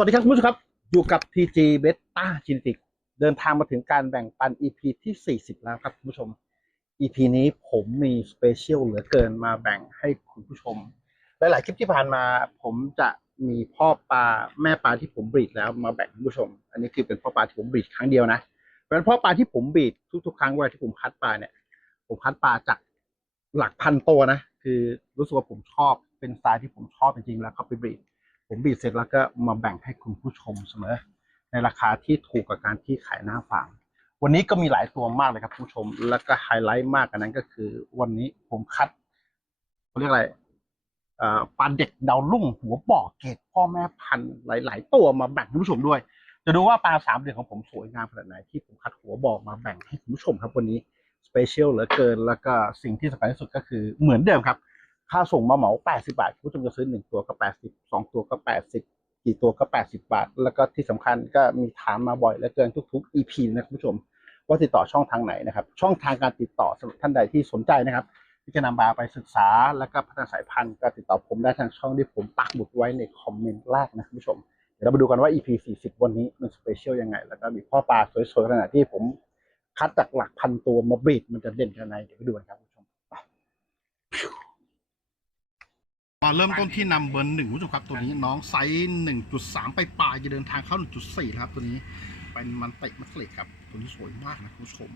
วัสดีครับคุณผู้ชมครับ อยู่กับ TG Beta Genetic เดินทางมาถึงการแบ่งปัน EP ที่ 40 แล้วครับคุณผู้ชม EP นี้ผมมีสเปเชียลเหลือเกินมาแบ่งให้คุณผู้ชม หลาย ๆ คลิปที่ผ่านมา ผมจะมีพ่อปลาแม่ปลาที่ผมบีดแล้วมาแบ่งคุณผู้ชม อันนี้คือเป็นพ่อปลาที่ผมบีดครั้งเดียวนะเป็นพ่อปลาที่ผมบีดทุก ๆ ครั้งเวลาที่ผมคัดปลาเนี่ย ผมคัดปลาจากหลักพันตัวนะ คือรู้สึกว่าผมชอบเป็นสไตล์ที่ผมชอบจริงๆแล้วเขาไปบีด ผมบีดเสร็จแล้วก็มาแบ่งให้คุณผู้ชมเสมอ ในราคาที่ถูกกับการที่ขายหน้าฟาร์มวันนี้ก็มีหลายตัวมากเลยครับผู้ชม แล้วก็ไฮไลท์มากกันนั้นก็คือ วันนี้ผมคัดเขาเรียกอะไรปลาเด็กดาวรุ่งหัวบ่อเกตพ่อแม่พันธุ์หลาย ๆ ตัวมาแบ่งคุณผู้ชมด้วย จะดูว่าปลาสามเดือนของผมสวยงามขนาดไหนที่ผมคัดหัวบ่อมาแบ่งให้คุณผู้ชมครับวันนี้สเปเชียลเหลือเกิน แล้วก็สิ่งที่สำคัญที่สุดก็คือเหมือนเดิมครับ ค่าส่งมาเหมา80บาทคุณผู้ชมจะซื้อ1ตัวก็80 2ตัวก็80กี่ตัวก็80บาท แล้วก็ที่สำคัญก็มีถามมาบ่อยเหลือเกินทุกๆ EP นะคุณผู้ชม ว่าติดต่อช่องทางไหนนะครับ ช่องทางการติดต่อสำหรับท่านใดที่สนใจนะครับที่จะนำปลาไปศึกษาแล้วก็พัฒนาสายพันธุ์ก็ติดต่อผมได้ทางช่องที่ผมปักหมุดไว้ในคอมเมนต์แรกนะคุณผู้ชมเดี๋ยวเรามาดูกันว่า EP 40 วันนี้มันสเปเชียลยังไง แล้วก็มีพ่อปลาสวยๆขนาดที่ผมคัดจากหลักพันตัวมาบีดมันจะเด่นขนาดไหนเดี๋ยวไปดูกันครับ คุณผู้ชมมาเริ่มต้นที่นำเบอร์หนึ่งคุณผู้ชมครับ ตัวนี้น้องไซส์หนึ่งจุดสามไปปลายจะเดินทางเข้าหนึ่งจุดสี่ครับ ตัวนี้เป็นมันเตะมัสเลตครับ ตัวนี้สวยมากนะคุณผู้ชม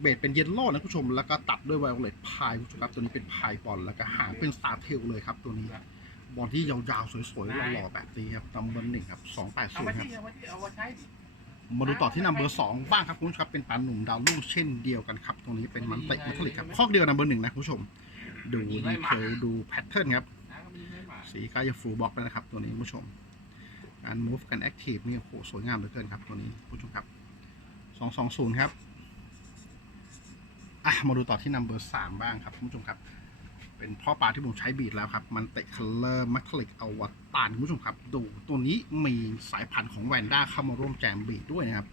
เบสเป็นเยลโล่นะคุณผู้ชม แล้วก็ตัดด้วยไวโอเลตพายคุณผู้ชมครับ ตัวนี้เป็นพายบอลแล้วก็หางเป็นสตาร์เทลเลยครับ ตัวนี้บอลที่ยาวๆสวยๆหล่อๆแบบนี้ครับนำเบอร์หนึ่งครับสองแปดเอาศูนมาย์ครับที่เอามาที่เอามาใช้ดิมาดูต่อที่นำเบอร์สองบ้างครับคุณผู้ชมครับเป็นปลาหนุ่มดาวรุ่งเช่นเดียวกันครับ ตรงนี้เป็นมันเตะมัสเลตครับข้อเดียวนำเบอร์หนึ่งนะคุณผู้ชม ดูดีเทลดูแพทเทิร์นครับ สีกล้จะฟูลบล็อกแล้วนะครับตัวนี้คุณผู้ชม การ move กัน active นี่โอ้โหสวยงามเหลือเกินครับตัวนี้คุณผู้ชมครับสองสองศูนย์ครับอะมาดูต่อที่ number สามบ้างครับคุณผู้ชมครับ เป็นพ่อปลาที่ผมใช้บีดแล้วครับ มันเตะคัลเลอร์มัคลิกอวตารคุณผู้ชมครับ ดูตัวนี้มีสายพันธุ์ของแวนด้าเข้ามาร่วมแจมบีดด้วยนะครับ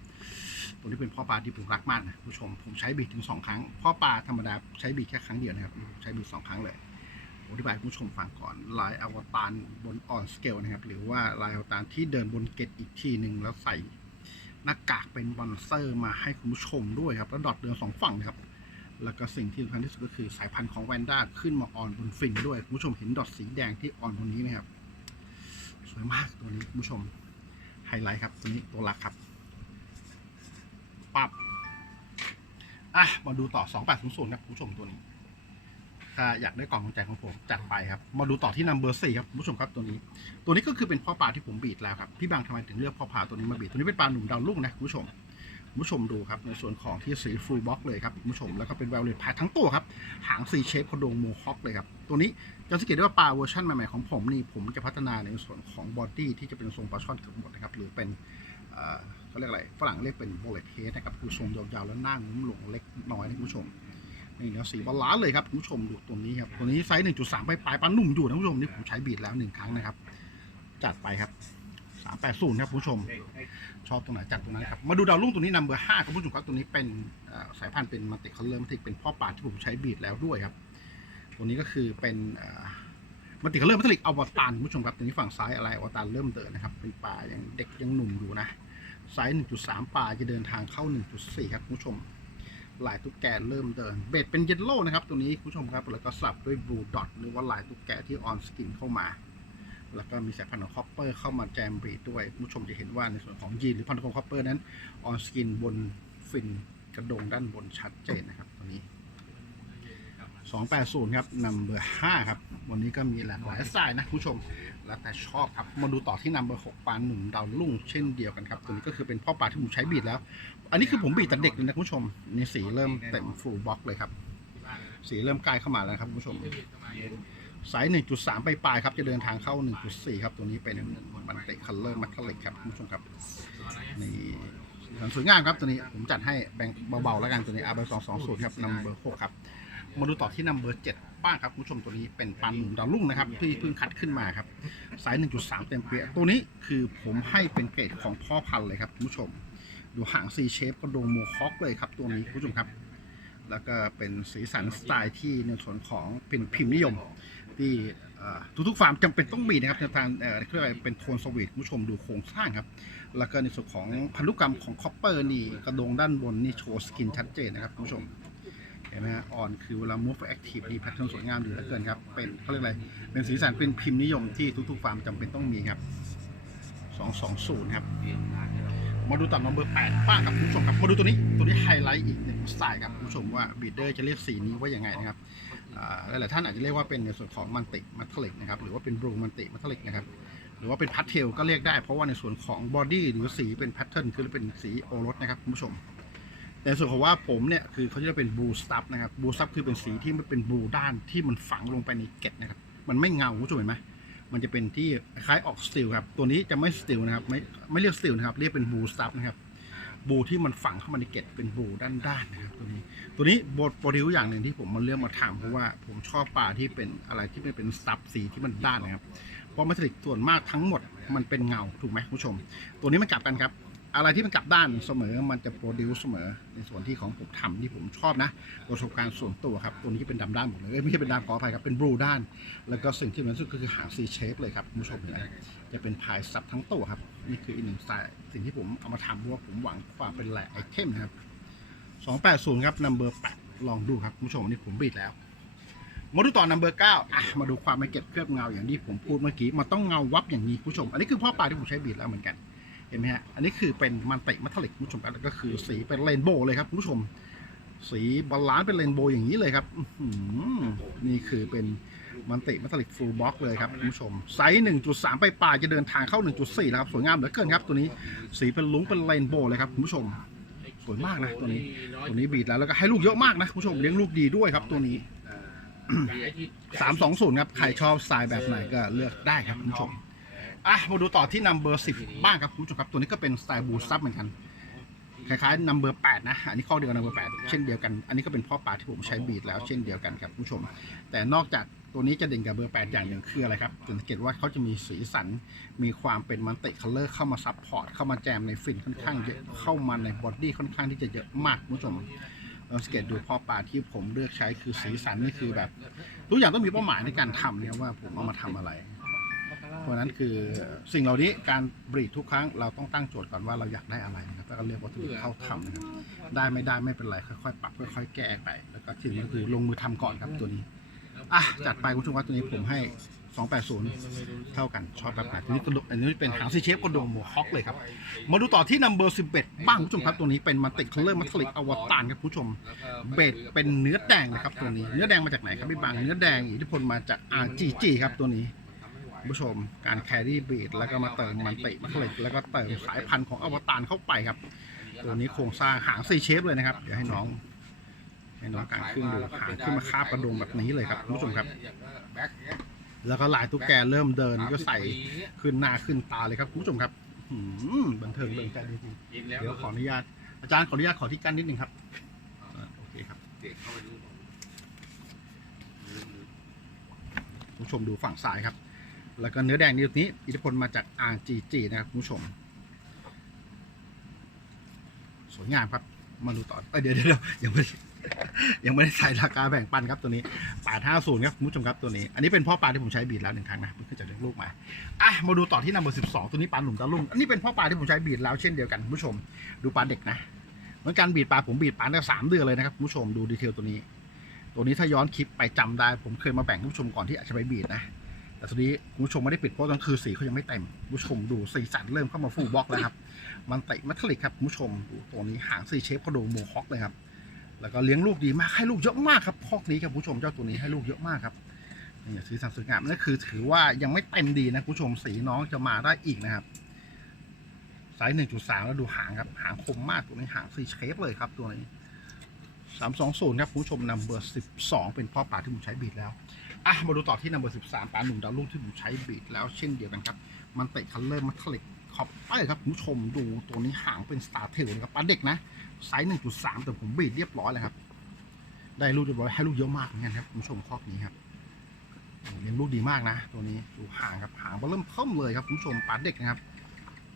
ตัวนี้เป็นพ่อปลาที่ผมรักมากนะคุณผู้ชม ผมใช้บีดถึงสองครั้ง พ่อปลาธรรมดาใช้บีดแค่ครั้งเดียวนะครับ ใช้บีดสองครั้งเลย อธิบายให้คุณผู้ชมฟังก่อนลายอวตารบนออนสเกลนะครับ หรือว่าลายอวตารที่เดินบนเกตอีกทีหนึ่งแล้วใส่หน้ากากเป็นบอนเซอร์มาให้คุณผู้ชมด้วยครับ แล้วดอทเดินสองฝั่งนะครับ แล้วก็สิ่งที่สำคัญที่สุดก็คือสายพันธุ์ของแวนด้าขึ้นมาออนบนฟินด้วย คุณผู้ชมเห็นดอทสีแดงที่ออนตรงนี้ไหมครับ สวยมากตัวนี้คุณผู้ชมไฮไลท์ครับตัวนี้ตัวหลักครับปับอะมาดูต่อ 2800ครับคุณผู้ชมตัวนี้ ถ้าอยากได้กล่องของใจของผมจัดไปครับ มาดูต่อที่นัมเบอร์สี่ครับคุณผู้ชมครับตัวนี้ ตัวนี้ก็คือเป็นพ่อปลาที่ผมบีดแล้วครับ พี่บางทำไมถึงเลือกพ่อปลาตัวนี้มาบีดตัวนี้เป็นปลาหนุ่มดาวรุ่งนะคุณผู้ชมคุณผู้ชมดูครับ ในส่วนของที่สีฟูลบ็อกเลยครับคุณผู้ชมแล้วก็เป็นแวลเลตพายทั้งตัวครับ หางซีเชฟกระโดงโมฮอคเลยครับ ตัวนี้จะสังเกตได้ว่าปลาเวอร์ชันใหม่ๆของผมนี่ผมจะพัฒนาในส่วนของบอดี้ที่จะเป็นทรงปลาช่อนเกือบหมดนะครับหรือเป็นเอ่อเขาเรียกอะไรฝรั่งเรียกเป็นโบเลตเฮดนะครับคือทรงยาวๆแล้วหน้างุ้มลงเล็กน้อยนะคุณผู้ชม นี่นะสีบาลานซ์เลยครับคุณผู้ชมดูตัวนี้ครับตัวนี้ไซส์1.3ไปปลายปลาหนุ่มอยู่นะคุณผู้ชมนี่ผมใช้บีดแล้วหนึ่งครั้งนะครับ จัดไปครับ380ครับคุณผู้ชม ชอบตรงไหนจัดตรงนั้นครับมาดูดาวรุ่งตัวนี้นำเบอร์5ครับคุณผู้ชมครับตัวนี้เป็นสายพันธุ์เป็นมัลติคัลเลอร์มัลติเป็นพ่อปลาที่ผมใช้บีดแล้วด้วยครับ ตัวนี้ก็คือเป็นมัลติคัลเลอร์มัลติอวตารคุณผู้ชมครับตัวนี้ฝั่งซ้ายอะไรอวตารเริ่มเดินนะครับ เป็นปลายังเด็กยังหนุ่มอยู่นะไซส์1.3ปลาจะเดินทางเข้า 1.4 ครับคุณผู้ชม ลายตุ๊กแกเริ่มเดิน เบสเป็นเยลโล่นะครับ ตัวนี้คุณผู้ชมครับ แล้วก็สลับด้วยบลูดอทหรือว่าลายตุ๊กแกที่ออนสกินเข้ามา แล้วก็มีสายพันธุ์ของคอปเปอร์เข้ามาแจมบีดด้วยคุณผู้ชมจะเห็นว่าในส่วนของยีนหรือพันธุ์ของคอปเปอร์นั้นออนสกินบนฟินกระดงด้านบนชัดเจนนะครับตัวนี้280 ครับนัมเบอร์5ครับ วันนี้ก็มีหลากหลายสไตล์นะคุณผู้ชม แล้วแต่ชอบครับ มาดูต่อที่นัมเบอร์6ปลาหนุ่มดาวรุ่งเช่นเดียวกันครับ ตัวนี้ก็คือเป็นพ่อปลาที่ผมใช้บีดแล้ว อันนี้คือผมบีดแต่เด็กเลยนะคุณผู้ชมนี่สีเริ่มเต็มฟูลบล็อกเลยครับ สีเริ่มใกล้เข้ามาแล้วครับคุณผู้ชมไซส์1.3 ไปปลายครับ จะเดินทางเข้า 1.4 ครับ ตัวนี้เป็นมันเตคัลเลอร์มัทเทล็กครับคุณผู้ชมครับ นี่สวยงามครับตัวนี้ผมจัดให้แบ่งเบาๆแล้วกันตัวนี้อาร์เบอร์สองสองศูนย์ครับนัมเบอร์หกครับ มาดูต่อที่นัมเบอร์เจ็ดบ้างครับคุณผู้ชมตัวนี้เป็นปันหนุ่มดาวรุ่งนะครับที่เพิ่งคัดขึ้นมาครับไซส์1.3 เต็มเปียตัวนี้คือผมให้เป็นเกรดของพ่อพันธุ์เลยครับคุณผู้ชม ดูหางซีเชฟก็โดงโมฮอคเลยครับตัวนี้คุณผู้ชมครับ แล้วก็เป็นสีสันสไตล์ที่ในส่วนของเป็นพิมพ์นิยม ที่ทุกๆฟาร์มจำเป็นต้องมีนะครับในทางเอ่อเรียกว่าเป็นโทนสวีทคุณผู้ชมดูโครงสร้างครับ แล้วก็ในส่วนของพันธุกรรมของคอปเปอร์นี่กระโดงด้านบนนี่โชว์สกินชัดเจนนะครับคุณผู้ชมเห็นไหมฮะออนคือเวลา move active ดีแพทเทิร์นสวยงามดีเหลือเกินครับ เป็นเขาเรียกอะไร เป็นสีสันเป็นพิมพ์นิยมที่ทุกๆฟาร์มจำเป็นต้องมีครับ 220 ครับ มาดูต่อ number 8บ้างครับคุณผู้ชมครับมาดูตัวนี้ตัวนี้ไฮไลท์อีกหนึ่งสไตล์ครับคุณผู้ชมว่าบีเดอร์จะเรียกสีนี้ว่าอยังไงนะครับอ่าหลายๆท่านอาจจะเรียกว่าเป็นในส่วนของมันติมัทลิกนะครับหรือว่าเป็นบลูมันติมัทลิกนะครับหรือว่าเป็นพัทเทลก็เรียกได้ เพราะว่าในส่วนของบอดี้หรือสีเป็นแพทเทิร์นคือเป็นสีโอรสนะครับคุณผู้ชมแต่ส่วนของว่าผมเนี่ยคือเขาจะเรียกเป็นบลูสตัฟนะครับบลูสตัฟคือเป็นสีที่มันเป็นบลูด้านที่มันฝังลงไปในเกล็ดนะครับมันไม่เงาคุณผู้ชมเห็นไหม มันจะเป็นที่คล้ายออกสติลครับ ตัวนี้จะไม่สติลนะครับ ไม่ไม่เรียกสติลนะครับ เรียกเป็นบูสตับนะครับ บูที่มันฝังเข้ามาในเกล็ดเป็นบูด้านๆนะครับ ตัวนี้ ตัวนี้บทโปรดิวอย่างหนึ่งที่ผมมาเลือกมาทำเพราะว่าผมชอบปลาที่เป็นอะไรที่ไม่เป็นซับสีที่มันด้านนะครับ เพราะมัทริกส่วนมากทั้งหมดมันเป็นเงาถูกไหมคุณผู้ชม ตัวนี้มันกลับกันครับ อะไรที่มันกลับด้านเสมอมันจะโปรดิวเสมอ ในส่วนที่ของผมทำที่ผมชอบนะประสบการณ์ส่วนตัวครับตัวนี้เป็นดำด้านหมดเลยไม่ใช่เป็นดำขออภัยครับเป็นบลูด้าน แล้วก็สิ่งที่มันสุดก็คือหางซีเชฟเลยครับคุณผู้ชมนไหมจะเป็นพายซับทั้งตัวครับนี่คืออีกหนึ่งสไตล์สิ่งที่ผมเอามาทำเพราะว่าผมหวังความเป็นแหล่ไอเทมนะครับ280ครับนัมเบอร์8ลองดูครับคุณผู้ชมนี่ผมบีดแล้วมาดูต่อนัมเบอร์9อะมาดูความไม่เก็บเคลือบเงาอย่างที่ผมพูดเมื่อกี้มันต้องเงาวับอย่างนี้คุณผู้ชม อันนี้คือพ่อปลาที่ผมใช้บีดแล้วเหมือนกัน เห็นไหมฮะ อันนี้คือเป็นมันติมัทลิกคุณผู้ชมครับก็คือสีเป็นเรนโบว์เลยครับคุณผู้ชม สีบาลานซ์เป็นเรนโบว์อย่างนี้เลยครับอื้อหือนี่คือเป็นมันติมัทลิกฟูลบ็อกเลยครับคุณผู้ชม ไซส์ 1.3 ไปปลายจะเดินทางเข้า 1.4 แล้วครับ สวยงามเหลือเกินครับ ตัวนี้สีเป็นลุ้งเป็นเรนโบว์เลยครับคุณผู้ชม สวยมากนะตัวนี้ ตัวนี้บีดแล้วแล้วก็ให้ลูกเยอะมากนะคุณผู้ชมเลี้ยงลูกดีด้วยครับตัวนี้สามสองศูนย์ครับ ใครชอบสไตล์แบบไหนก็เลือกได้ครับคุณผู้ชม อะมาดูต่อที่นัมเบอร์สิบบ้างครับคุณผู้ชมครับตัวนี้ก็เป็นสไตล์บูสตับเหมือนกันคล้ายๆนัมเบอร์แปดนะ อันนี้ข้อเดียวกับนัมเบอร์แปดเช่นเดียวกัน อันนี้ก็เป็นพ่อป่าที่ผมใช้บีดแล้วเช่นเดียวกันครับคุณผู้ชม แต่นอกจากตัวนี้จะเด่นกับเบอร์แปดอย่างหนึ่งคืออะไรครับสังเกตว่าเขาจะมีสีสัน มีความเป็นมันติคัลเลอร์เข้ามาซับพอร์ต เข้ามาแจมในฟินค่อนข้างเยอะ เข้ามาในบอดี้ค่อนข้างที่จะเยอะมากคุณผู้ชมสังเกตดูพ่อปลาที่ผมเลือกใช้คือสีสันนี่คือแบบทุกอย่างต้องมีเป้าหมายในการทำเนี่ยว่าผมเอามาทำอะไร ราะฉะนั้นคือสิ่งเหล่านี้การบรีดทุกครั้งเราต้องตั้งโจทย์ก่อนว่าเราอยากได้อะไรนะครับแล้วก็เลือกวัตถุดิบเข้าทำนะครับได้ไม่ได้ไม่เป็นไรค่อยๆปรับค่อยๆแก้ไปแล้วก็ที่สำคัญคือลงมือทำก่อนครับตัวนี้อะจัดไปคุณผู้ชมว่าตัวนี้ผมให้ 280 เท่ากันชอบแบบไหนตัวนี้กระดูกอันนี้เป็นหางซีเชฟกระดูกหมูฮอกเลยครับ มาดูต่อที่นัมเบอร์11 บ้างคุณผู้ชมครับตัวนี้เป็นมันติคัลเลอร์มัทลิกอวตารครับคุณผู้ชม เบสเป็นเนื้อแดงนะครับตัวนี้ เนื้อแดงมาจากไหนครับพี่บาง เนื้อแดงอิทธิพลมาจาก RGG ครับตัวนี้ ผู้ชมการแครี่บีดแล้วก็มาเติมมันติมัทลิกแล้วก็เติมสายพันธุ์ของอวตารเข้าไปครับ ตัวนี้โครงสร้างหางซีเชฟเลยนะครับ เดี๋ยวให้น้อง ให้น้องการขึ้นดูหางขึ้นมาคาบกระดงแบบนี้เลยครับคุณผู้ชมครับ แล้วก็ลายตุ๊กแกเริ่มเดินก็ใส่ขึ้นหน้าขึ้นตาเลยครับคุณผู้ชมครับหืมบันเทิงเริงใจจริงๆเดี๋ยวขออนุญาตอาจารย์ขออนุญาตขอที่กั้นนิดหนึ่งครับโอเคครับผู้ชมดูฝั่งซ้ายครับ แล้วก็เนื้อแดงนิ้วนี้ อิทธิพลมาจาก RGG นะครับคุณผู้ชม สวยงามครับ มาดูต่อเอเดี๋ยวเดี๋ยวยังไม่ยังไม่ได้ใส่ราคาแบ่งปันครับตัวนี้ป่าท่าศูนย์ครับคุณผู้ชมครับตัวนี้ อันนี้เป็นพ่อปลาที่ผมใช้บีดแล้วหนึ่งครั้งนะเพิ่งจะเลี้ยงลูกมาอะมาดูต่อที่นัมเบอร์สิบสองตัวนี้ปลาหนุ่มตะลุ่มอันนี้เป็นพ่อปลาที่ผมใช้บีดแล้วเช่นเดียวกันคุณผู้ชม ดูปลาเด็กนะเหมือนกันบีดปลาผมบีดปลาได้สามเดือนเลยนะครับคุณผู้ชมดูดีเทลตัวนี้ ตัวนี้ถ้าย้อนคลิปไปจำได้ ผมเคยมาแบ่งคุณผู้ชมก่อนที่อาจจะไปบีดนะ แต่ตัวนี้คุณผู้ชมไม่ได้ปิดเพราะตอนคือสีเขายังไม่เต็มคุณผู้ชมดูสีสันเริ่มเข้ามาฟูบล็อกแล้วครับ มันเตะมัทลิกครับคุณผู้ชมดูตัวนี้หางสีเชฟเขาดูโมฮอกเลยครับ แล้วก็เลี้ยงลูกดีมากให้ลูกเยอะมากครับคอกนี้ครับคุณผู้ชมเจ้าตัวนี้ให้ลูกเยอะมากครับนี่สีสันสวยงามนั่นคือถือว่ายังไม่เต็มดีนะคุณผู้ชมสีน้องจะมาได้อีกนะครับไซส์หนึ่งจุดสามแล้วดูหางครับหางคมมากตัวนี้หางสีเชฟเลยครับตัวนี้สามสองศูนย์ครับคุณผู้ชมนำเบอร์สิบสองเป็นพ่อป่าที่ผมใช้บีดแล้ว อะมาดูต่อที่นำเบอร์สิบสามปลาหนุ่มดาวรุ่งที่ผมใช้บีดแล้วเช่นเดียวกันครับ มันเตะคัลเลอร์มัทลิกขอบไปครับคุณผู้ชมดูตัวนี้หางเป็นสตาร์เทลนะครับปลาเด็กนะไซส์หนึ่งจุดสามแต่ผมบีดเรียบร้อยเลยครับ ได้ลูกเรียบร้อยให้ลูกเยอะมากเหมือนกันครับคุณผู้ชมครอบนี้ครับเลี้ยงลูกดีมากนะ ตัวนี้ดูหางครับหางเริ่มเพิ่มเลยครับคุณผู้ชมปลาเด็กนะครับ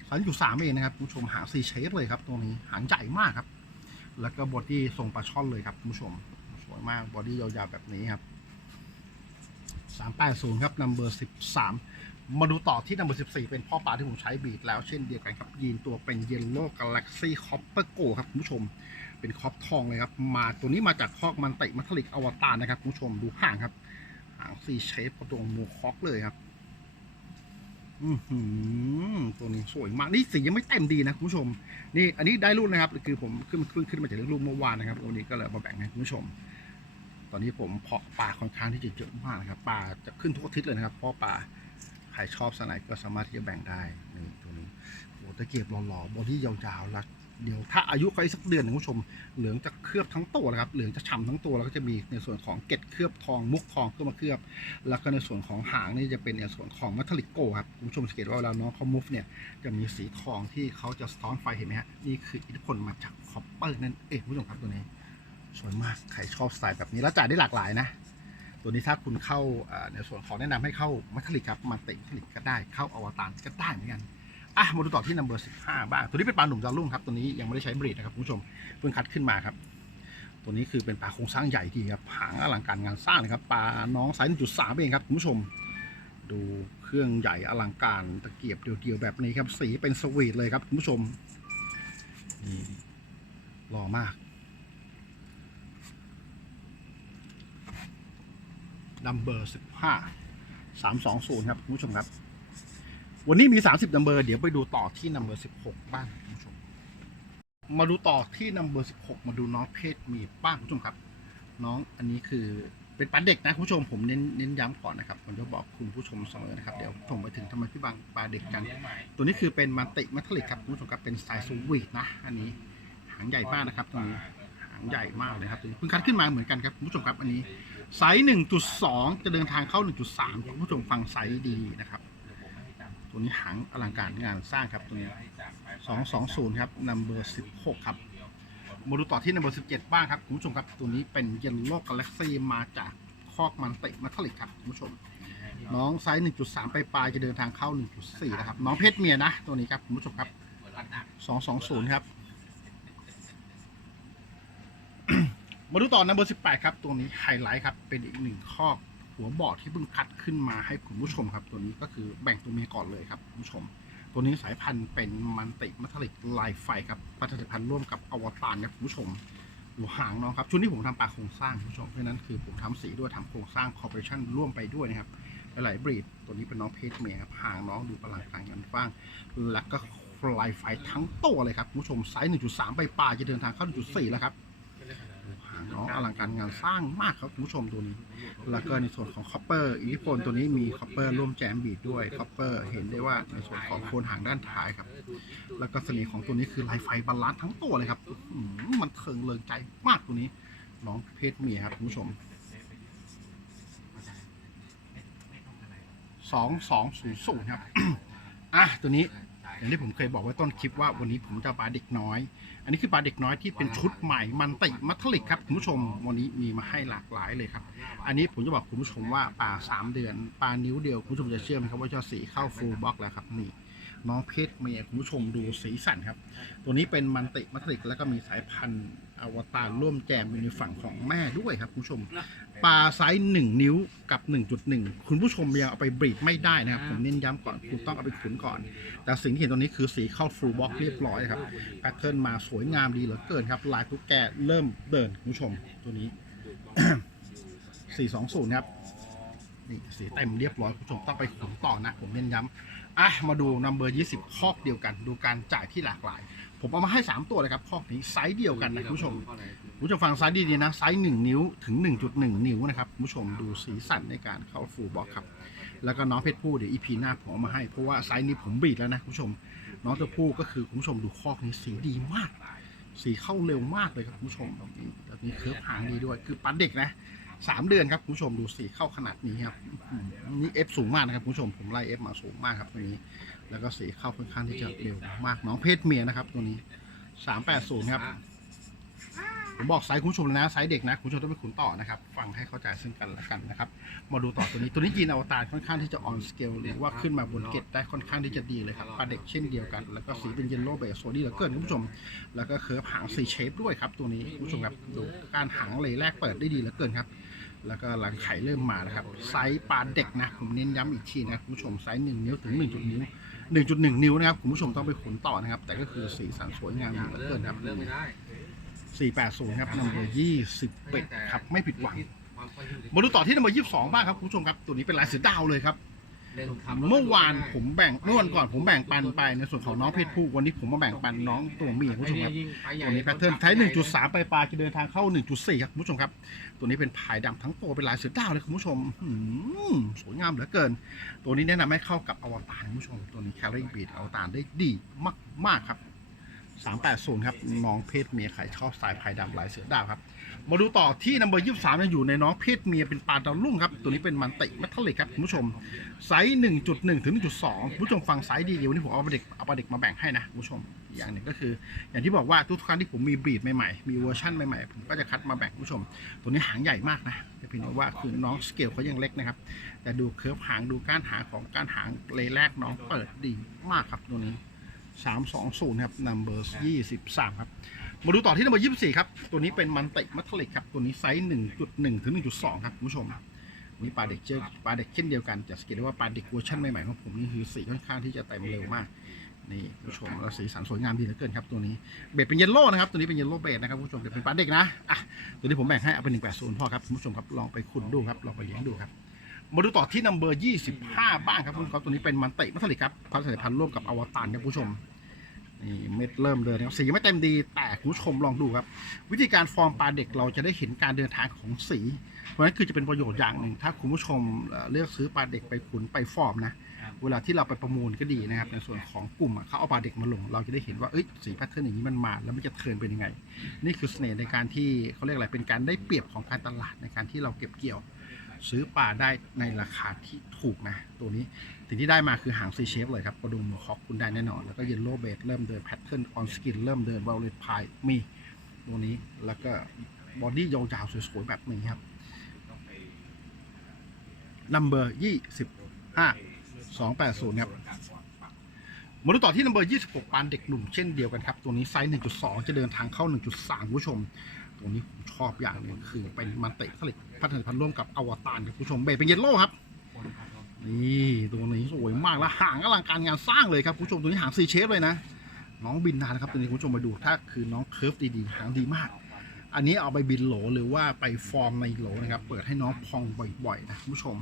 ไซส์อยู่สามเองนะครับคุณผู้ชมหางซีเชฟเลยครับตัวนี้หางใหญ่มากครับ แล้วก็บอดี้ทรงปลาช่อนเลยครับคุณผู้ชมสวยมากบอดี้ยาวๆแบบนี้ครับ 380 ครับ number 13 มาดูต่อที่ number 14 เป็นพ่อปลาที่ผมใช้บีดแล้วเช่นเดียวกันครับ ยีนตัวเป็น Yellow Galaxy Copper Go ครับคุณผู้ชม เป็นคอปทองเลยครับ มาตัวนี้มาจากคอกมันติมัทลิกอวตารนะครับคุณผู้ชมดูห่างครับหางซีเชฟกับตัวมูคอกเลยครับอือหือตัวนี้สวยมาก นี่สียังไม่เต็มดีนะคุณผู้ชม นี่อันนี้ได้รุ่นนะครับ คือผมขึ้นขึ้นขึ้นมาจากเรื่องรุ่นเมื่อวานนะครับวันนี้ก็เลยมาแบ่งให้คุณผู้ชม ตอนนี้ผมเพาะปลาค่อนข้างที่จะเยอะมากนะครับปลาจะขึ้นทุกอาทิตย์เลยนะครับเพราะปลาใครชอบสไนก็สามารถที่จะแบ่งได้นี่ตัวนี้โอ้ตะเกียบหล่อๆบอดี้ยาวๆแล้วเดี๋ยวถ้าอายุเขาอีกสักเดือนหนึงคุณผู้ชมเหลืองจะเคลือบทั้งตัวนะครับเหลืองจะฉ่ำทั้งตัวแล้วก็จะมีในส่วนของเกล็ดเคลือบทองมุกทองเข้ามาเคลือบ แล้วก็ในส่วนของหางนี่จะเป็นในส่วนของมัทลิกโกครับคุณผู้ชมสังเกตว่าเวลาน้องเขามุฟเนี่ยจะมีสีทองที่เขาจะสะท้อนไฟเห็นไหมฮะนี่คืออิทธิพลมาจากคอปเปอร์นั่นเองคุณผู้ชมครับตัวนี้ สวยมาก ใครชอบสไตล์แบบนี้แล้วจ่ายได้หลากหลายนะ ตัวนี้ถ้าคุณเข้าในส่วนของแนะนำให้เข้ามัทลิกครับมันติมัทลิกก็ได้เข้าอวตารก็ได้เหมือนกันอะมาดูต่อที่นัมเบอร์สิบห้าบ้าง ตัวนี้เป็นปลาหนุ่มดารุ่งครับ ตัวนี้ยังไม่ได้ใช้บรีดนะครับคุณผู้ชม เพิ่งคัดขึ้นมาครับ ตัวนี้คือเป็นปลาโครงสร้างใหญ่ดีครับ หางอลังการงานสร้างนะครับ ปลาน้องไซส์1.3เองครับคุณผู้ชม ดูเครื่องใหญ่อลังการตะเกียบเดียวๆแบบนี้ครับ สีเป็นสวีทเลยครับคุณผู้ชมนี่หล่อมาก นัมเบอร์สิบห้าสามสองศูนย์ครับคุณผู้ชมครับ วันนี้มีสามสิบนัมเบอร์เดี๋ยวไปดูต่อที่นัมเบอร์สิบหกบ้างคุณผู้ชม มาดูต่อที่นัมเบอร์สิบหกมาดูน้องเพศมีบ้างคุณผู้ชมครับ น้องอันนี้คือเป็นปลาเด็กนะคุณผู้ชมผมเน้นเน้นย้ำก่อนนะครับผมจะบอกคุณผู้ชมเสมอนะครับเดี๋ยวผมไปถึงทำไมพี่บางปลาเด็กกันตัวนี้คือเป็นมันติมัทลิกครับคุณผู้ชมครับเป็นสายซูวีดนะ อันนี้หางใหญ่มากนะครับตัวนี้หางใหญ่มากเลยครับตัวนี้เพิ่งคัดขึ้นมาเหมือนกันครับคุณผู้ชมครับอันนี้ ไซส์ 1.2 จะเดินทางเข้า 1.3 คุณผู้ชมฟังไซส์ดีนะครับ ตัวนี้หางอลังการงานสร้างครับตัวนี้ 220 ครับ number 16 ครับ มาดูต่อที่ number 17 บ้างครับ คุณผู้ชมครับ ตัวนี้เป็น Yellow Galaxy มาจากคอกมันติมัทลิกครับ คุณผู้ชม น้องไซส์ 1.3 ไปปลายๆจะเดินทางเข้า 1.4 นะครับ น้องเพศเมียนะ ตัวนี้ครับ คุณผู้ชมครับ 220 ครับ มาดูต่อ number 18ครับ ตัวนี้ไฮไลท์ครับ เป็นอีกหนึ่งข้อหัวบอร์ดที่เพิ่งคัดขึ้นมาให้คุณผู้ชมครับ ตัวนี้ก็คือแบ่งตัวเมียก่อนเลยครับคุณผู้ชม ตัวนี้สายพันธุ์เป็นมันติมัทลิกลายไฟครับพัฒนาพันธุ์ร่วมกับอวตารครับคุณผู้ชมดูหางน้องครับชุดนี้ผมทำปลาโครงสร้างคุณผู้ชมเพราะนั้นคือผมทำสีด้วยทำโครงสร้างคอร์ปอเรชั่นร่วมไปด้วยนะครับหลายบรีดตัวนี้เป็นน้องเพศเมียครับหางน้องดูประหลาดกลางกันฟ้าง แล้วก็ลายไฟทั้งตัวเลยครับคุณผู้ชมไซส์1.3 ไปปลายจะเดินทางเข้า1.4แล้วครับหน้ องอลังการงานสร้างมากครับคุณผู้ชมตัวนี้ แล้วก็ในส่วนของคอปเปอร์อิทธิพลตัวนี้มีคอปเปอร์ร่วมแจมบีดด้วยคอปเปอร์เห็นได้ว่าในส่วนของโคนหางด้านท้ายครับ แล้วก็เสน่ห์ของตัวนี้คือลายไฟบาลานซ์ทั้งตัวเลยครับมันเทิงเริงใจมากตัวนี้ น้องเพศเมียครับคุณผู้ชมสองสองศูนย์ศูนย์ครับอะตัวนี้ อย่างที่ผมเคยบอกไว้ต้นคลิปว่าวันนี้ผมจะปลาเด็กน้อย อันนี้คือปลาเด็กน้อยที่เป็นชุดใหม่มันติมัทลิกครับคุณผู้ชมวันนี้มีมาให้หลากหลายเลยครับ อันนี้ผมจะบอกคุณผู้ชมว่าปลาสามเดือนปลานิ้วเดียวคุณผู้ชมจะเชื่อไหมครับว่าเจ้าสีเข้าฟูลบล็อกแล้วครับนี่ น้องเพศเมียคุณผู้ชมดูสีสันครับ ตัวนี้เป็นมันติมัทลิกแล้วก็มีสายพันธุ์อวตารร่วมแจมอยู่ในฝั่งของแม่ด้วยครับคุณผู้ชมปลาไซส์หนึ่งนิ้วกับ 1.1 คุณผู้ชมยังเอาไปบรีดไม่ได้นะครับ ผมเน้นย้ำก่อนคุณต้องเอาไปขุนก่อน แต่สิ่งที่เห็นตรงนี้คือสีเข้าฟูลบ็อกเรียบร้อยครับแพทเทิร์นมาสวยงามดีเหลือเกินครับ ลายตุ๊กแกเริ่มเดินคุณผู้ชมตัวนี้ 420 ครับนี่สีเต็มเรียบร้อยคุณผู้ชมต้องไปขุนต่อนะ ผมเน้นย้ำ อะมาดูนัมเบอร์20คอกเดียวกัน ดูการจ่ายที่หลากหลาย ผมเอามาให้ 3 ตัวเลยครับคอกนี้ไซส์เดียวกันนะคุณผู้ชมคุณผู้ชมฟังไซส์ดีๆนะไซส์1นิ้วถึง 1.1 นิ้วนะครับคุณผู้ชมดูสีสันในการเข้าฟูลบล็อกครับ แล้วก็น้องเพชรผู้เดี๋ยวอีพีหน้าผมเอามาให้เพราะว่าไซส์นี้ผมบีดแล้วนะคุณผู้ชม น้องตัวผู้ก็คือคุณผู้ชมดูคอกนี้สีดีมาก สีเข้าเร็วมากเลยครับคุณผู้ชมนี่แบบนี้เคิร์ฟหางดีด้วย คือปันเด็กนะ สามเดือนครับคุณผู้ชมดูสีเข้าขนาดนี้ครับนี่เอฟสูงมากนะครับคุณผู้ชมผมไล่เอฟมาสูงมากครับตัวนี้ แล้วก็สีเข้าค่อนข้างที่จะเร็วมากน้องเพศเมียนะครับตัวนี้สามแปดศูนย์ครับ ผมบอกไซส์คุณผู้ชมเลยนะไซส์เด็กนะคุณผู้ชมต้องไปขุนต่อนะครับ ฟังให้เข้าใจซึ่งกันและกันนะครับ มาดูต่อตัวนี้ตัวนี้ยีนอวตารค่อนข้างที่จะออนสเกลหรือว่าขึ้นมาบนเกตได้ค่อนข้างที่จะดีเลยครับปลาเด็กเช่นเดียวกัน แล้วก็สีเป็นเยลโล่เบสโซดี้เหลือเกินคุณผู้ชม แล้วก็เคิร์ฟหางสีเชฟด้วยครับตัวนี้คุณผู้ชมครับดูการหางเลยแรกเปิดได้ดีเหลือเกินครับแล้วก็หลังไข่เริ่มมานะครับ ไซส์ปลาเด็กนะ ผมเน้นย้ำอีกทีนะคุณผู้ชมไซส์หนึ่งนิ้วถึง 1.1 นิ้วหนึ่งจุดหนึ่งนิ้วนะครับ คุณผู้ชมต้องไปขุนต่อนะครับ แต่ก็คือสีสันสวยงามเหลือเกินครับ เลิกไม่ได้สี่แปดศูนย์ครับนัมเบอร์ยี่สิบเป็ดครับ ไม่ผิดหวัง มาดูต่อที่นัมเบอร์ยี่สิบสองบ้างครับคุณผู้ชมครับ ตัวนี้เป็นลายเสือดาวเลยครับ เมื่อวานผมแบ่งเมื่อวันก่อนผมแบ่งปันไปในส่วนของน้องเพศผู้ วันนี้ผมมาแบ่งปันน้องตัวเมียคุณผู้ชมครับ ตัวนี้แพทเทิร์นไทย1.3 ไปปลายจะเดินทางเข้า 1.4 ครับคุณผู้ชมครับ ตัวนี้เป็นพายดำทั้งตัวเป็นลายเสือดาวเลยคุณผู้ชมหืมสวยงามเหลือเกิน ตัวนี้แนะนำให้เข้ากับอวตารคุณผู้ชม ตัวนี้แคลริ่งบีดอวตารได้ดีมากมากๆครับ 380 ครับ น้องเพศเมียไข่ชอบสายพายดำลายเสือดาวครับ มาดูต่อที่นัมเบอร์ยี่สามยังอยู่ในน้องเพศเมียเป็นปลาดาวรุ่งครับ ตัวนี้เป็นมันติมัทลิกครับคุณผู้ชม ไซส์หนึ่งจุดหนึ่งถึงจุดสองผู้ชมฟังไซส์ดีเดียววันนี้ผมเอาปลาเด็กเอาปลาเด็กมาแบ่งให้นะคุณผู้ชม อย่างหนึ่งก็คือ อย่างที่บอกว่าทุกครั้งที่ผมมีบรีดใหม่ๆ มีเวอร์ชั่นใหม่ๆ ผมก็จะคัดมาแบ่งคุณผู้ชม ตัวนี้หางใหญ่มากนะแต่พียงแต่ว่าคือน้องสเกลเขายังเล็กนะครับ แต่ดูเคิร์ฟหางดูก้านหางของก้านหางเลยแรกน้องเปิดดีมากครับตัวนี้ 320ครับ number 23ครับ มาดูต่อที่ number 24ครับ ตัวนี้เป็นมันติมัทลิกครับ ตัวนี้ไซส์1.1ถึง1.2ครับคุณผู้ชมนี่ปลาเด็กเจอปลาเด็กเช่นเดียวกันจะสังเกตได้ว่าปลาเด็กเวอร์ชันใหม่ๆของผมนี่คือสีค่อนข้างที่จะเต็มเร็วมากนี่คุณผู้ชมแล้วสีสันสวยงามดีเหลือเกินครับตัวนี้เบดเป็นเยลโล่นะครับตัวนี้เป็นเยลโล่เบดนะครับคุณผู้ชมเดี๋ยวเป็นปลาเด็กนะอะตัวนี้ผมแบ่งให้เอาเป็น180พ่อครับคุณผู้ชมครับลองไปขุดดูครับลองไปเลี้ยงดูครับ มาดูต่อที่นัมเบอร์ 25 บ้างครับคุณผู้ชมครับตัวนี้เป็นมันเติมัทลิกครับพันสายพันธุ์ร่วมกับอวตารครับคุณผู้ชมนี่เม็ดเริ่มเดินนะครับสีไม่เต็มดีแต่คุณผู้ชมลองดูครับ วิธีการฟอร์มปลาเด็กเราจะได้เห็นการเดินทางของสี เพราะฉะนั้นคือจะเป็นประโยชน์อย่างหนึ่ง ถ้าคุณผู้ชมเลือกซื้อปลาเด็กไปขุนไปฟอร์มนะเวลาที่เราไปประมูลก็ดีนะครับ ในส่วนของกลุ่มเขาเอาปลาเด็กมาลง เราจะได้เห็นว่าเอ้ยสีแพทเทิร์นอย่างนี้มันมาแล้วมันจะเทินเป็นยังไง นี่คือเสน่ห์ในการที่เขาเรียกอะไรเป็นการได้เปรียบของการตลาดในการที่เราเก็บเกี่ยว ซื้อปลาได้ในราคาที่ถูกนะตัวนี้สิ่งที่ได้มาคือหางซีเชฟเลยครับกระดุมหัวคอกคุณได้แน่นอน แล้วก็เยลโล่เบดเริ่มเดินแพทเทิร์นออนสกินเริ่มเดินวอลเลตพายมีตัวนี้แล้วก็บอดี้ยาวๆสวยๆแบบนี้ครับนัมเบอร์ยี่สิบห้าสองแปดศูนย์ครับมาดูต่อที่นัมเบอร์ยี่สิบหกปานเด็กหนุ่มเช่นเดียวกันครับ ตัวนี้ไซส์หนึ่งจุดสองจะเดินทางเข้าหนึ่งจุดสามผู้ชม ตัวนี้ผมชอบอย่างหนึ่งคือเป็นมันเตะผลิต พัฒนาพันธุ์ร่วมกับอวตารครับผู้ชมเบสเป็นเยลโล่ครับนี่ตัวนี้สวยมากแล้วหางอลังการงานสร้างเลยครับผู้ชมตัวนี้หางซีเชฟเลยนะ น้องบินนานะครับตัวนี้คุณผู้ชมมาดูถ้าคือน้องเคิร์ฟดีๆหางดีมาก อันนี้เอาไปบินโหลหรือว่าไปฟอร์มในโหลนะครับเปิดให้น้องพองบ่อยๆนะคุณผู้ชม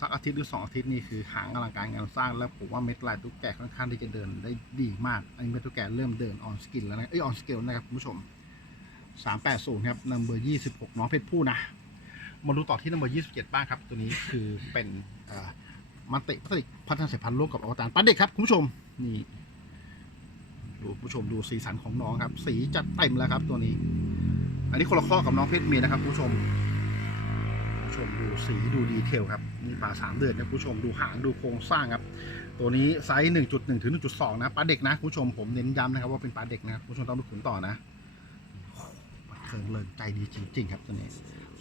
สักอาทิตย์หรือสองอาทิตย์นี่คือหางอลังการงานสร้างแล้วผมว่าเม็ดลายตุ๊กแกค่อนข้างที่จะเดินได้ดีมากอันนี้เม็ดตุ๊กแกเริ่มเดินออนสกินแล้วนะเอ้ยออนสเกลนะครับคุณผู้ชม380ครับนัมเบอร์26น้องเพศผู้นะ มาดูต่อที่นัมเบอร์27บ้างครับ ตัวนี้คือเป็นมันติพัฒนิกพัฒนาสายพันธุ์ร่วมกับอวตารปันเด็กครับคุณผู้ชมนี่ดูผู้ชมดูสีสันของน้องครับ สีจัดเต็มแล้วครับตัวนี้ อันนี้คนละข้อกับน้องเพศเมียนะครับคุณผู้ชมผู้ชมดูสีดูดีเทลครับนี่ปลาสามเดือนนะผู้ชมดูหางดูโครงสร้างครับ ตัวนี้ไซส์1.1ถึง1.2นะปลาเด็กนะคุณผู้ชมผมเน้นย้ำนะครับว่าเป็นปลาเด็กนะครับคุณผู้ชมต้องไปขุนต่อนะเคิงเลิงใจดีจริง ๆ ครับตัวนี้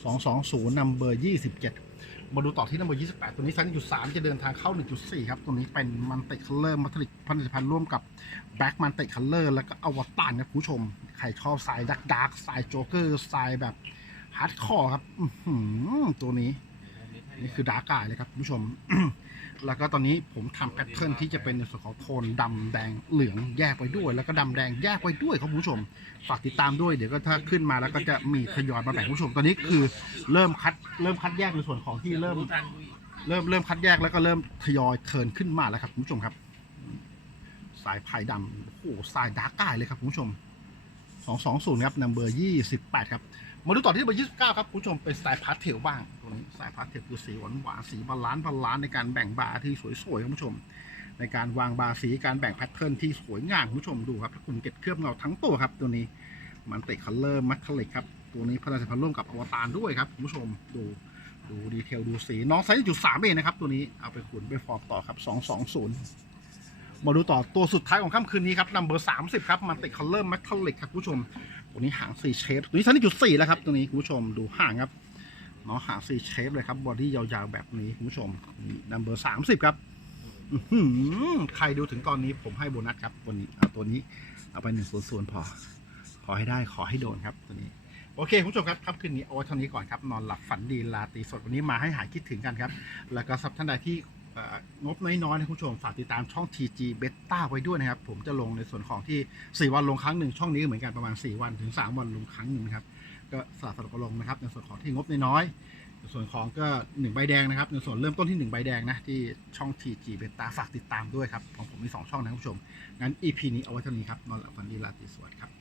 220นัมเบอร์ 27 มาดูต่อที่นัมเบอร์ 28 ตัวนี้ไซส์1.3 จะเดินทางเข้า 1.4 ครับ ตัวนี้เป็นมันติคัลเลอร์มัทริกผลิตภัณฑ์ร่วมกับแบ็กมันติคัลเลอร์แล้วก็อวตารครับคุณผู้ชม ใครชอบสายดักดักสายโจ๊กเกอร์สายแบบฮาร์ดคอร์ครับหือตัวนี้ นี่คือดาร์กายเลยครับคุณผู้ชม แล้วก็ตอนนี้ผมทำแพทเทิร์นที่จะเป็นในส่วนของโทนดำแดงเหลืองแยกไว้ด้วย แล้วก็ดำแดงแยกไว้ด้วยครับคุณผู้ชม ฝากติดตามด้วยเดี๋ยวก็ถ้าขึ้นมาแล้วก็จะมีทยอยมาแบ่งคุณผู้ชม ตอนนี้คือเริ่มคัดเริ่มคัดแยกในส่วนของที่เริ่มเริ่มเริ่มคัดแยกแล้วก็เริ่มทยอยเทิร์นขึ้นมาแล้วครับคุณผู้ชมครับ สายพายดำโอ้โหสายดาร์กายเลยครับคุณผู้ชม 220 ครับนัมเบอร์ 28 ครับ มาดูต่อที่เบอร์29 ครับคุณผู้ชมเป็นสไตล์พาสเทลบ้างตัวนี้สไตล์พาสเทลคือสีหวานหวานๆสีบาลานซ์บาลานซ์ในการแบ่งบาร์ที่สวยๆคุณผู้ชม ในการวางบาร์สีการแบ่งแพทเทิร์นที่สวยงามคุณผู้ชมดูครับถ้าคุณเก็บเคลือบเงาทั้งตัวครับตัวนี้มันติคัลเลอร์มัทคลิกครับตัวนี้พัฒนาพันธ์ร่วมกับอวตารด้วยครับคุณผู้ชมดูดูดีเทลดูสีน้องไซส์จุดสามเองนะครับตัวนี้เอาไปขุนไปฟอร์มต่อครับ220 มาดูต่อตัวสุดท้ายของค่ำคืนนี้ครับนัมเบอร์สามสิบครับมันติคัลเลอร์แมททลิกครับคุณผู้ชมตัวนี้หางสี่เชฟตัวนี้สันนิจุดสี่แล้วครับตัวนี้คุณผู้ชมดูห่างครับเนาะหางสี่เชฟเลยครับบอดี้ยาวๆแบบนี้คุณผู้ชมนัมเบอร์สามสิบครับใครดูถึงตอนนี้ผมให้โบนัสครับตัวนี้เอาตัวนี้เอาไปหนึ่งศูนย์ศูนย์พอพอให้ได้ขอให้โดนครับตัวนี้โอเคคุณผู้ชมครับครับคืนนี้เอาไว้เท่านี้ก่อนครับนอนหลับฝันดีลาตีสดวันนี้มาให้หายคิดถึงกันครับ แล้วก็สำหรับท่านใดที่ งบน้อยๆนะคุณผู้ชมฝากติดตามช่อง TG Beta ไว้ด้วยนะครับ ผมจะลงในส่วนของที่ 4 วันลงครั้งหนึ่งช่องนี้เหมือนกันประมาณ 4 วันถึง 3 วันลงครั้งหนึ่งนะครับ ก็สลับสลับกันลงนะครับ ในส่วนของที่งบน้อยๆในส่วนของก็หนึ่งใบแดงนะครับ ในส่วนเริ่มต้นที่หนึ่งใบแดงนะที่ช่อง TG Beta ฝากติดตามด้วยครับของผมมีสองช่องนะคุณผู้ชมงั้น EP นี้เอาไว้เท่านี้ครับนอนหลับฝันดีลาตรีสวัสดิ์ครับ